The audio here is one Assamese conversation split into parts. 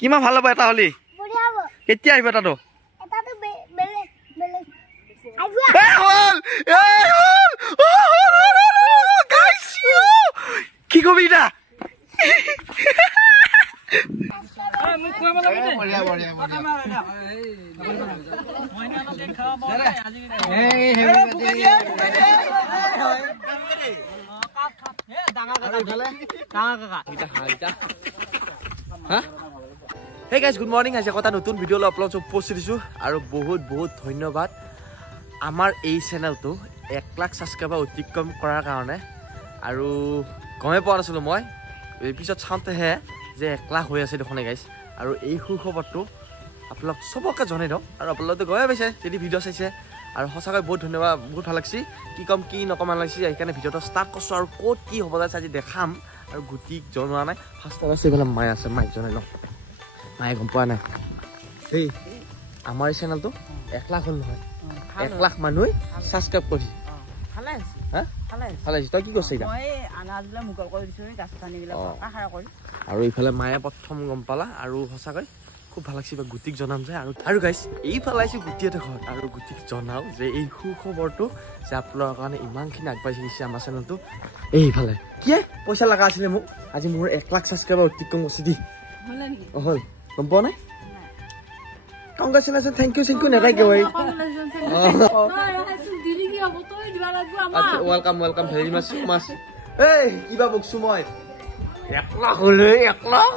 কিমান ভাল হ'ব এটা হলি কেতিয়া আহিব এটাতো কি কবি এটা Hey guys, good morning. আজি কথা নতুন ভিডিও আপলোড পোষ্ট দিছো আৰু বহুত বহুত ধন্যবাদ আমাৰ এই চেনেলটো 1 লাখ সাবস্ক্ৰাইবাৰ অতিক্ৰম কৰাৰ কাৰণে আৰু গমে পোৱা নাছিলো মই এপিসোড চাওঁতেহে যে 1 লাখ হৈ আছে দেখোনে গাইস আৰু এই সুখবৰটো আপোনাক সবকে জনাই দিওঁ আৰু আপোনালোকে গমে পাইছে যদি ভিডিও চাইছে আৰু সঁচাকৈ বহুত ধন্যবাদ বহুত ভাল লাগিছে কি কম কি নকম লাগিছে এইকাৰণে ভিডিওটো ষ্টাৰ্ট কৰিছো আৰু ক'ত কি হ'ব যায় আজি দেখাম আৰু গুটিক জনোৱা নাই ফাৰ্ষ্ট আছে এইফালে মাই আছে মাইক জনাই লওঁ মায়ে গম পোৱা নাই এই আমাৰ এই চেনেলটো 1 লাখ হ'ল নহয় 1 লাখ মানুহ সাবস্ক্ৰাইব কৰিছে ভালে আছে হা ভালে আছে তই কি কৈছ এটা মই আনাজলা মুকল কৰি দিছো গাছ পানীবিলাক আহাৰা কৰি আৰু ইফালে মায়ে প্ৰথম গম পালা আৰু সঁচাকৈ খুব ভাল লাগিছে গুটিক জনাম যে আৰু গাইছ এইফালে আহিছে গুটিতে ঘৰত আৰু গুটিক জনাও যে এই সুখবৰটো যে আপোনালোকৰ কাৰণে ইমানখিনি আগবাঢ়ি গৈছে আমাৰ চেনেলটো এইফালে কি পইচা লগা আছিলে মোক আজি মোৰ 1 লাখ সাবস্ক্ৰাইবাৰ অতিক্ৰম কৰিছে দি হ'ল গম পোৱা নাই কংগ্ৰেচুলেশ্যন থেংক ইউ নেকাই কি হয় ৱেলকাম ভেৰি মাছ এই কিবা বকছো মই 1 লাখ হলে 1 লাখ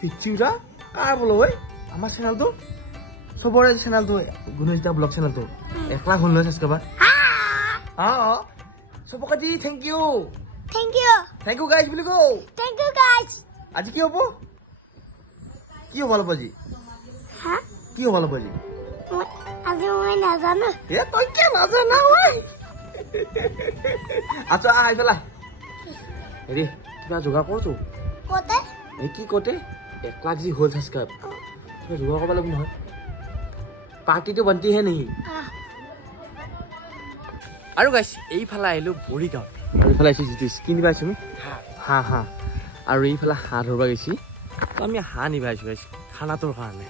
পিচুৰা কাৰ বলো ঐ আমাৰ চেনেলটো সবৰে চেনেলটো গুণজিতা ব্লগ চেনেলটো 1 লাখ হল সাবস্ক্ৰাইবাৰ সবকে দি থেংক ইউ গাইজ বুলি কও আজি কি হ'ব অলপ আজি কি হ'ব অলপ আজি মই নাজানো তই কি নাজানা ঐ আচ্ছা আহি পেলা হেৰি কিবা যোগাৰ কৰছো কতে এই কি কতে 1 লাখ যি হ'ল সাবস্ক্ৰাইব কিবা যোগাৰ কৰিব লাগিব নহয় পাৰ্টিটো বন্তি হে নেহি আৰু গাইছ এইফালে আহিলো বৰিগাঁও আৰু এইফালে আহিছো যিটো স্কিন পাইছো আমি হা আৰু এইফালে হাঁহ ধৰিব গৈছি আমি হাঁহ নিব আহিছো গাইছ খানাটোৰ কাৰণে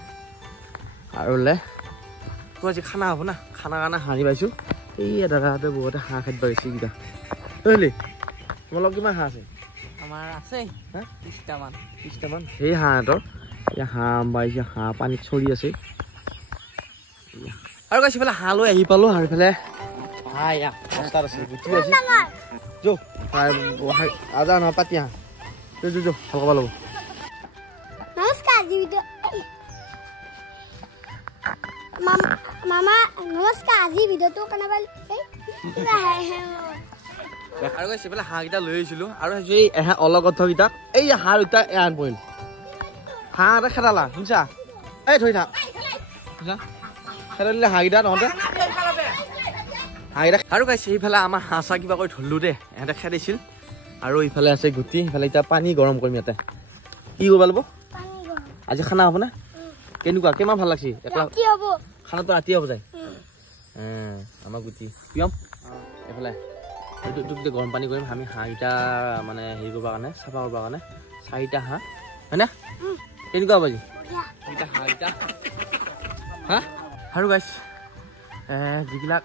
আৰু লে তো আজি খানা হ'ব না খানা কাৰণে হাঁহ নিব আহিছো এই দাদাহঁতে বহুতে হাঁহ খাদ্য গৈছে কিটা ঐলি তোমাৰ লগ কিমান হাঁহ আছে আমাৰ আছে 30টা মান সেই হাঁহহঁতৰ এতিয়া হাঁহ বাইছে হাঁহ পানীত চৰি আছে আৰু গাইছ এইফালে হাঁহ লৈ আহি পালো আৰু এইফালে বস্তাত আছে গুটি আছে যো আজা নহয় পাতি হাঁহ যো ভাল ল'ব নমস্কাৰ আজি মামা নমস্কাৰ আজি ভিডিওটো কেনেবা আৰু গাইছ এইফালে হাঁহকেইটা লৈ আহিছিলো আৰু এই অলগথকেইটাক এই হাঁহ দুটা এৰান পৰিল হাঁহ এটা খেদালা শুনছা এই থৈ থাক খেদাই দিলে হাঁহকেইটা নহওঁতে আৰু গাইছে এইফালে আমাৰ হাঁহ চাহ কিবা কৰি ধৰিলো দে ইহঁতে খেদিছিল আৰু ইফালে আছে গুটি ইফালে এতিয়া পানী গৰম কৰিম ইয়াতে কি কৰিব লাগিব আজি খানা হ'ব না কেনেকুৱা কিমান ভাল লাগছে 1 লাখ খানাটো ৰাতি হ'ব যায় আমাৰ গুটি পিয়ম এইফালে এইটো গৰম পানী কৰিম আমি হাঁহকেইটা মানে হেৰি কৰিবৰ কাৰণে চাফা কৰিবৰ কাৰণে 4টা হাঁহ হয়নে কেনেকুৱা হ'ব আজি হাঁহকেইটা হা আৰু গাইছ যিবিলাক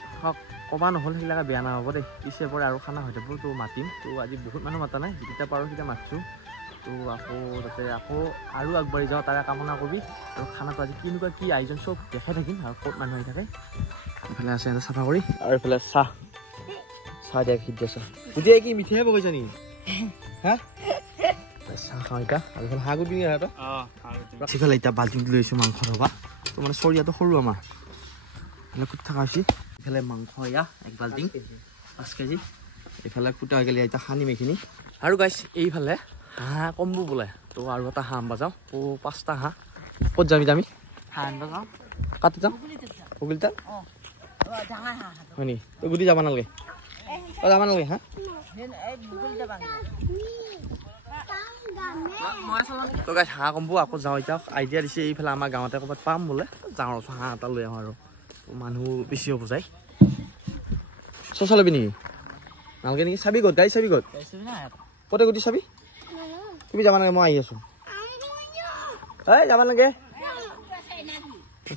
কবা নহ'ল সেইবিলাকে বেয়া নহ'ব দেই পিছে পৰে আৰু খানা হৈ যাব তো মাতিম তো আজি বহুত মানুহ মাতা নাই যিকেইটা পাৰোঁ সেইকেইটা মাতিছোঁ তো আকৌ তাতে আকৌ আৰু আগবাঢ়ি যাওঁ তাৰে কামনা কৰিবি আৰু খানাটো আজি কেনেকুৱা কি আয়োজন চব দেখাই থাকিম আৰু ক'ত মানুহ আহি থাকে এইফালে আছে এটা চাফা কৰি আৰু এইফালে চাহ দিয়া সিদ্ধ চাহ গোটেই কি মিঠাই বগাইছা নেকি হা চাহ খাওঁ এতিয়া আৰু এইফালে হাঁহ গুটি সিফালে এতিয়া বাল্টিং লৈ আহিছোঁ মাংস ৰ'বা তো মানে চৰিয়াটো সৰু আমাৰ এইফালে কুট থকা হৈছে এইফালে মাংস 1 বাল্টিং 5 কেজি এইফালে কুটা হৈ গ'লে এতিয়া সানিম এইখিনি আৰু গাইছ এইফালে হাঁহ কম্বু বোলে তো আৰু এটা হাঁহ আনবা যাওঁ তো 5টা হাঁহ ক'ত যাম এতিয়া আমি হাঁহ আনবা যাওঁ কাটি যাওঁ বগিলিতাত হয় নি তই গুটি যাব নালাগে যাব নালাগে হা তো গাইছ হাঁহ কম্বু আকৌ যাওঁ এতিয়া আইডিয়া দিছে এইফালে আমাৰ গাঁৱতে ক'ৰবাত পাম বোলে যাওঁ হাঁহ এটা লৈ আহোঁ আৰু মানুহ বেছি হ'ব যায় চলাবি নেকি নালাগে নেকি চাবি ক'ত গাড়ী চাবি ক'ত কতে গুটি চাবি তুমি যাবা নালাগে মই আহি আছো এই যাবা নালাগে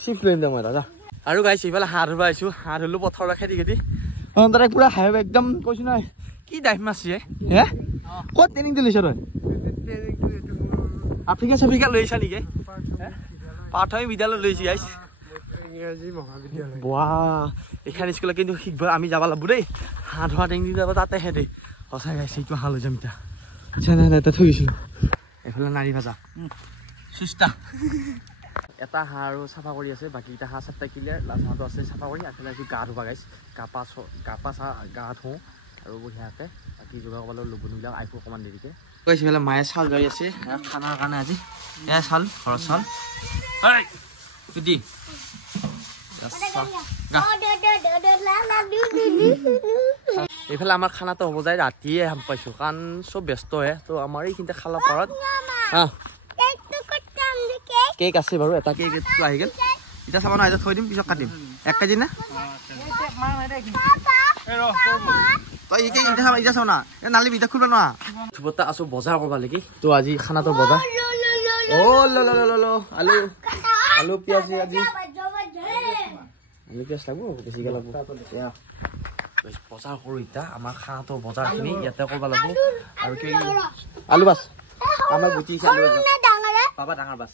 চিপছ লৈ যাম মই দাদা আৰু গাইছ এইফালে হাঁহ ধৰিব আহিছোঁ হাঁহ ধৰিলোঁ পথাৰত খেদি খেদি তাতে পুৰা হাই একদম কৈছোঁ নহয় কি ডাইভ মাছছি হে ক'ত ট্ৰেইনিংটো লৈছ তই আফ্ৰিকা চাফ্ৰিকা লৈ আহিছা নেকি প্ৰাথমিক বিদ্যালয় লৈছি গাইছ বাহ এইখন স্কুলত কিন্তু শিকিব আমি যাব লাগিব দেই হাঁহ ধৰা ট্ৰেইনিং যাব তাতেহে দেই সঁচাই গাইছে এইটো হাঁহ লৈ যাম এতিয়া নাই নাই তাত থৈ গৈছিলোঁ এইফালে নাৰী ভাজা সুস্তা এটা হাঁহ আৰু চাফা কৰি আছে বাকীকেইটা হাঁহ চাফা ক্লিয়াৰ লাষ্ট হাঁহটো আছে চাফা কৰি এইফালে আছোঁ গা ধুবা গাইছ গা ধুওঁ আৰু বঢ়িয়াকৈ বাকী যোগাৰ ক'বলৈ লুবনিবিলাক আহিব অকণমান দেৰিকৈ কৈছে এইফালে মায়ে চাউল জাৰি আছে খানাৰ কাৰণে আজি এয়া চাউল ঘৰত চাউল দি এইফালে আমাৰ খানাটো হ'ব যায় ৰাতিয়ে পাইছোঁ কাৰণ চব ব্যস্তহে তো আমাৰ এইখিনিতে খালা পাৰত কেক আছে বাৰু এটা কেক আহি গ'ল এতিয়া চাব নহয় থৈ দিম পিছত কাটিম 1 কেজি নে তই এতিয়া চাওঁ না নালি বিটা খুলিব নোৱাৰা থুবতা আছোঁ বজাৰ কৰিব লাগি তো আজি খানাটো বজাৰ আলু আলু পিঁয়াজ আজি আলু পিঁয়াজ লাগব বেছিকৈ লাগব বজাৰ কৰোঁ এতিয়া আমাৰ খানাটো বজাৰখিনি ইয়াতে কৰিব লাগিব আৰু কি আলু বাছ আমাৰ গুটি আলু পাবা ডাঙৰ বাছ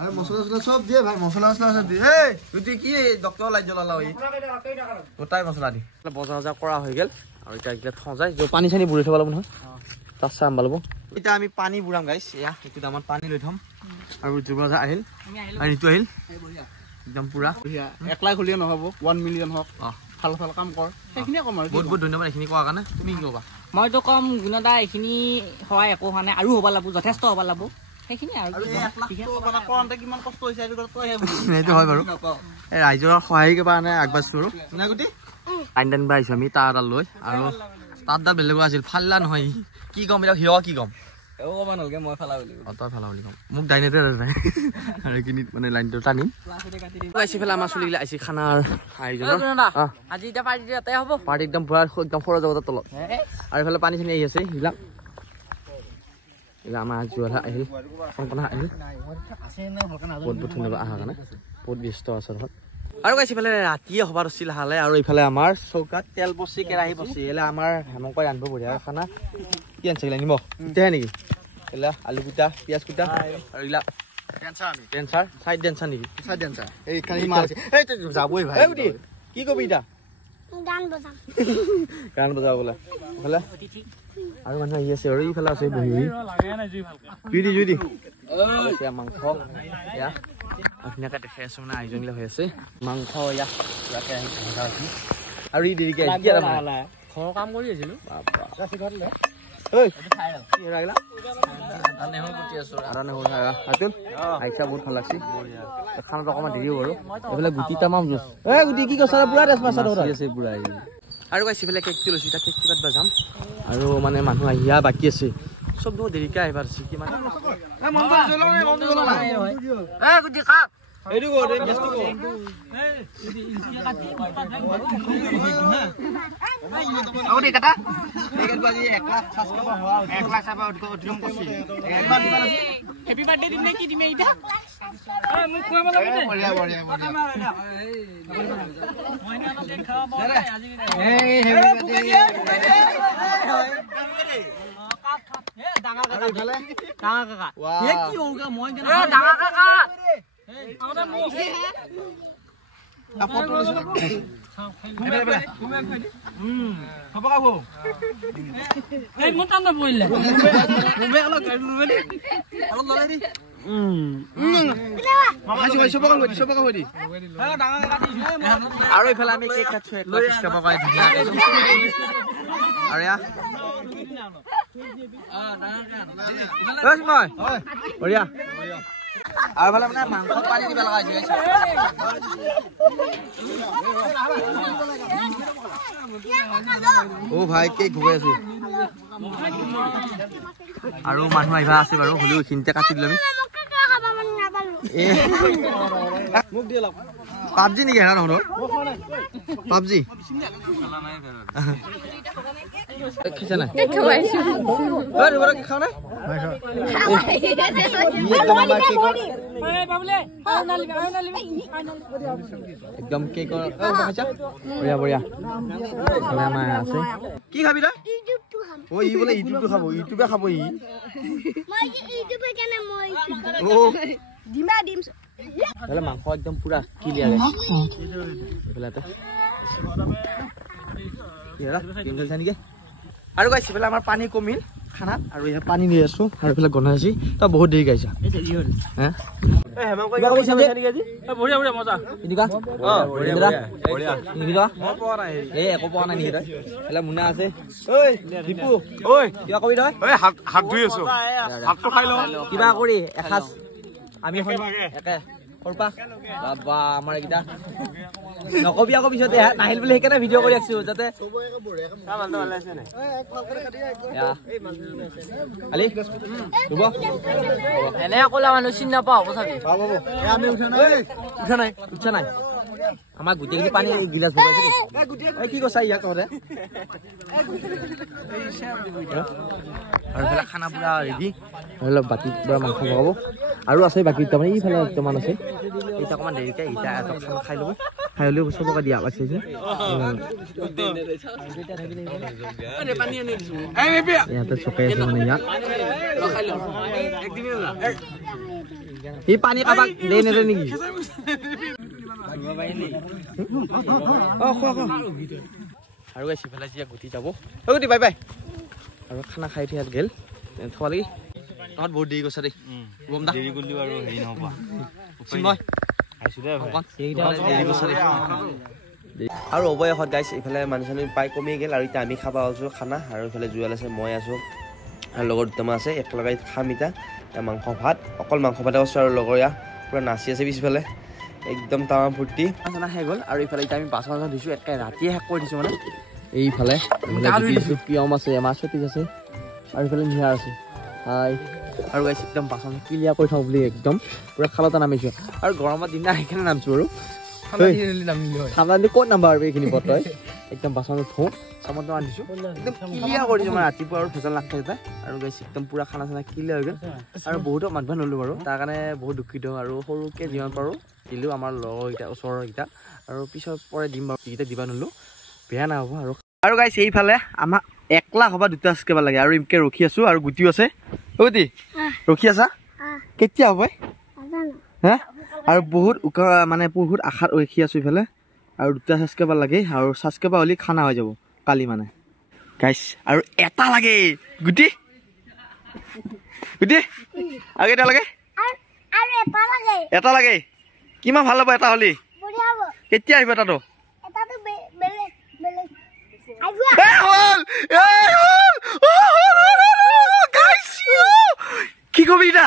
আরে মশলা মশলা সব দিয়ে ভাই মশলা মশলা সব দিয়ে এই তুই কি ডক্টর লাইট জ্বলালা ওই গোটাই মশলা দি বজা বজা করা হয়ে গেল আর এটা এটা থ যায় যে পানি ছানি বুড়ে থব লাগব নহয় তার সাম বালব এটা আমি পানি বুড়াম গাইস ইয়া এটো দামত পানি লৈ থম আর জুবজা আহিল আর ইটো আহিল একদম পুরা 1 লাখ হলিয়ে নহব 1 মিলিয়ন হক ভাল ভাল কাম কৰ সেইখিনি কম আৰু বহুত বহুত ধন্যবাদ এখিনি কোৱা কাৰণে তুমি কি কবা মইতো কম গুণদা এখিনি হয় একো হোৱা নাই আৰু হ'ব লাগিব যথেষ্ট হ'ব লাগিব সেইখিনি আৰু 1 লাখ তো মানে কৰতে কিমান কষ্ট হৈছে আৰু তই এইটো হয় বাৰু এই ৰাইজৰ সহায় কাৰণে আগবাঢ়িছো না গুটি আইনদান বাইছো আমি তাৰ লৈ আৰু তাৰ দা বেলেগ আছিল ফাল্লা নহয় কি কম এটা হিয়া কি কম এও কবা নলগে মই ফালা বুলি অতই ফালা বুলি কম মোক ডাইনেটে যায় আৰু কিনি মানে লাইনটো টানিম গাইছি ফেলা আমাৰ চলিলা আইছি খানাৰ আয়োজন আজি এটা পাৰ্টি তাতে হ'ব পাৰ্টি একদম পুৰা একদম ফৰা যাব তলত আৰু এফালে পানী চানি আহি আছে হিলা ইলা আমাৰ জুৱালা আহিল কোন আহিল বহুত বহুত ধন্যবাদ আহা কাৰণে বহুত ব্যস্ত আছে ঘৰত আৰু গাইছি ফেলে ৰাতিয়ে হবাৰ আছিল হালে আৰু ইফালে আমাৰ চৌকাত তেল বসি কেৰাহী বসি এলা আমাৰ হেমকৈ ৰান্ধব বঢ়িয়া খানা কি আনছে নিমখ ইতেহে নেকি এলা আলু কুটা পিয়াজ কুটা আৰু ইলা টেনচাৰ সাইড টেনচাৰ নেকি সাইড টেনচাৰ এই খালি মাছ এই যাবই ভাই এই উঠি কি কবি ইটা গান বজাব বোলে ইফালে আৰু মানুহ আহি আছে আৰু ইফালে আছে বহি জুই দি এয়া মাংস এয়া আপোনালোকে দেখাই আছো মানে আয়োজনবিলাক হৈ আছে মাংস এয়া ইয়াতে আহি ভজা আছে আৰু ই দেৰিকে ঘৰৰ কাম কৰি আছিলো বহুত ভাল লাগছে খানাটো অকণমান দেৰি বাৰু এইফালে গুটি তামাম জুচ এই গুটি কি কৈছা পুৰা আছে পুৰা আৰু গাইছে এইফালে কেকটো লৈছো এতিয়া কেকটো কাটিব যাম আৰু মানে মানুহ আহিয়া বাকী আছে চব বহুত দেৰিকে আহিব আছে কি মানে আৰু ইফালে আমি কেক কাটছো 1 টকা পাই আৰু ইয়া বঢ়িয়া আৰু ভালে মানে মাংস পানী দিব লগা হৈছে ও ভাই কেক ভগাই আছে আৰু মানুহ আহিবা আছে বাৰু হলিও খিনতে কাটি দিলে আমি মোক দিয়ে লওক পাবজি নেকি হেৰা নহ'ল পাবজি খেছে নাই খাওঁ নাই একদম কেকৰ বঢ়িয়া বঢ়িয়া আমাৰ আছে কি খাবি তই ও ই বোলে ইউটিউবটো খাব ইউটিউবে খাব ই মাংস একদম পুৰা ক্লিয়াৰ নেকি আৰু গাইছে এইফালে আমাৰ পানী কমিল খানাত আৰু ইয়াত পানী লৈ আছো আৰু এইফালে গণাই আছি তই বহুত দেৰি গাইছা একো পোৱা নাই নেকি তই মুনা আছে কিবা কবি তই হাত ধুই আছো হাতটো খাই লওঁ কিবা কৰি এসাঁজ আমি একে কৰপা বাবা আমাৰ এইকেইটা নকবি আকৌ পিছত নাহিল বুলি সেইকাৰণে ভিডিঅ' কৰি আছো যাতে এনে ক'লা মানুহ চিনি নাপাওঁ তথাপি উঠা নাই আমাৰ গোটেইখিনি পানী গিলাচ ভৰাইছে কি কৈছা ইয়াক তহঁতে আৰু এইফালে খানা পুৰা ৰেডি অলপ বাকী পুৰা মাংস বনাব আৰু আছে বাকী তাৰমানে এইফালে অকণমান আছে এইটা অকণমান দেৰিকৈ ইটা এটা খানা খাই ল'ব খাই হ'লেও চবকে দিয়া লাগছে যে ইয়াতে চকাই আছে মানে ইয়াত সি পানী কাৰোবাক দেই নেদে নেকি আৰু গাইছে ইফালে যেতিয়া গুটি যাব গুটি বাই বাই আৰু খানা খাই উঠি ইয়াত গেল থব লাগি তহঁত বহুত দেৰি গৈছা দেই দেৰি কৰিলো আৰু হেৰি নহ'ব আৰু অৱশেষত গাইছে ইফালে মানুহ চানুহ পাই কমি গ'ল আৰু এতিয়া আমি খাব আছো খানা আৰু ইফালে জুৱেল আছে মই আছো আৰু লগৰ দুটামান আছে একেলগে খাম এতিয়া মাংস ভাত অকল মাংস ভাতে আছো আৰু লগৰীয়া পুৰা নাচি আছে পিছফালে একদম তামাম ফূৰ্তি খানা শেষ গ'ল আৰু ইফালে এতিয়া আমি বাচন চাচন ধুইছোঁ একে ৰাতিয়ে শেষ কৰি দিছোঁ মানে এইফালে পিয়ম আছে মাছ চটিছ আছে আৰু ইফালে নিহাৰ আছে হাই আৰু গাইছে একদম বাচন ক্লিয়াৰ কৰি থওঁ বুলি একদম পুৰা খালতে নামিছোঁ আৰু গৰমৰ দিনা সেইকাৰণে নামিছোঁ আৰু ঠাণ্ডা দিন ক'ত নাম্বা আৰু এইখিনি বতৰে একদম বাচন থওঁ চামত আনিছোঁ একদম ক্লিয়াৰ কৰি দিছোঁ মানে ৰাতিপুৱা আৰু ভেজাল নাখাই যায় আৰু গাইছে একদম পুৰা খানা চানা ক্লিয়াৰ হৈ গ'ল আৰু বহুতক মাতবা নলোঁ বাৰু তাৰ কাৰণে বহুত দুখিত আৰু সৰুকৈ যিমান পাৰোঁ দিলোঁ আমাৰ লগৰকেইটা ওচৰৰকেইটা আৰু পিছত পৰে দিম বাৰু যিকেইটা দিবা নলোঁ বেয়া নহ'ব আৰু গাইছে এইফালে আমাক 1 লাখ হ'বা দুটা স্কেবাৰ লাগে আৰু এমকে ৰখি আছোঁ আৰু গুটিও আছে গুটি ৰখি আছা কেতিয়া হ'ব হে আৰু বহুত মানে বহুত আশাত ৰখি আছোঁ ইফালে আৰু দুটা ছাবস্ক্ৰাইবাৰ লাগে আৰু ছাবস্ক্ৰাইবাৰ হ'লে খানা হৈ যাব কালি মানে গাইছ আৰু এটা লাগে গুটি গুটি আৰু এটা লাগে এটা লাগে কিমান ভাল হ'ব এটা হ'লে কেতিয়া আহিব এটাতো কি কবি এটা